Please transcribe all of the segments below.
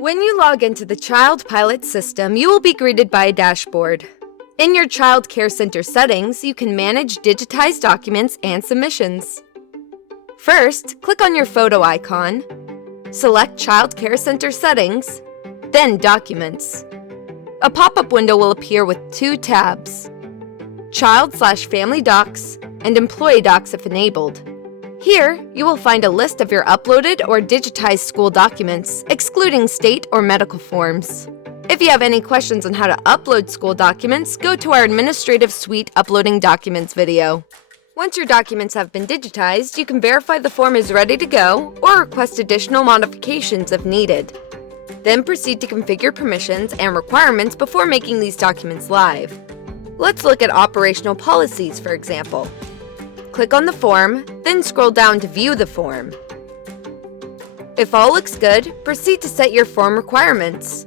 When you log into the ChildPilot system, you will be greeted by a dashboard. In your Child Care Center settings, you can manage digitized documents and submissions. First, click on your photo icon, select Child Care Center settings, then Documents. A pop-up window will appear with two tabs, Child/Family Docs and Employee Docs if enabled. Here, you will find a list of your uploaded or digitized school documents, excluding state or medical forms. If you have any questions on how to upload school documents, go to our Administrative Suite Uploading Documents video. Once your documents have been digitized, you can verify the form is ready to go or request additional modifications if needed. Then proceed to configure permissions and requirements before making these documents live. Let's look at operational policies, for example. Click on the form, then scroll down to view the form. If all looks good, proceed to set your form requirements.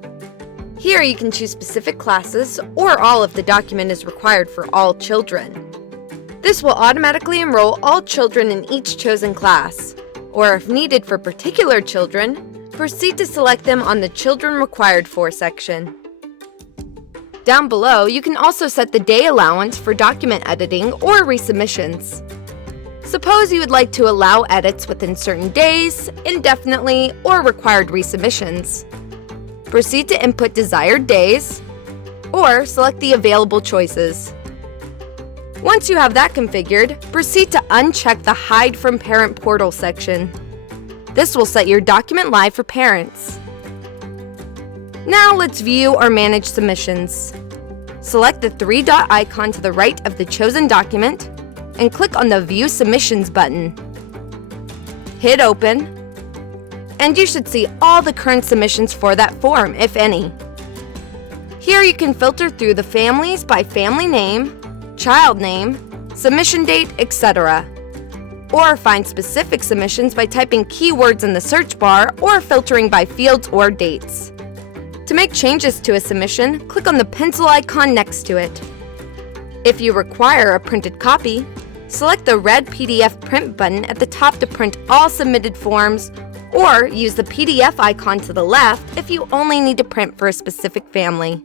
Here you can choose specific classes or all if the document is required for all children. This will automatically enroll all children in each chosen class, or if needed for particular children, proceed to select them on the Children Required For section. Down below, you can also set the day allowance for document editing or resubmissions. Suppose you would like to allow edits within certain days, indefinitely, or required resubmissions. Proceed to input desired days, or select the available choices. Once you have that configured, proceed to uncheck the Hide from Parent Portal section. This will set your document live for parents. Now let's view or manage submissions. Select the three-dot icon to the right of the chosen document and click on the View Submissions button. Hit Open, and you should see all the current submissions for that form, if any. Here you can filter through the families by family name, child name, submission date, etc. Or find specific submissions by typing keywords in the search bar or filtering by fields or dates. To make changes to a submission, click on the pencil icon next to it. If you require a printed copy, select the red PDF print button at the top to print all submitted forms, or use the PDF icon to the left if you only need to print for a specific family.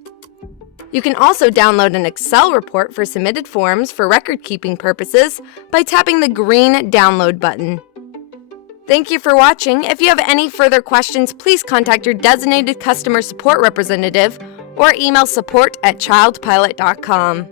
You can also download an Excel report for submitted forms for record-keeping purposes by tapping the green Download button. Thank you for watching. If you have any further questions, please contact your designated customer support representative or email support@childpilot.com.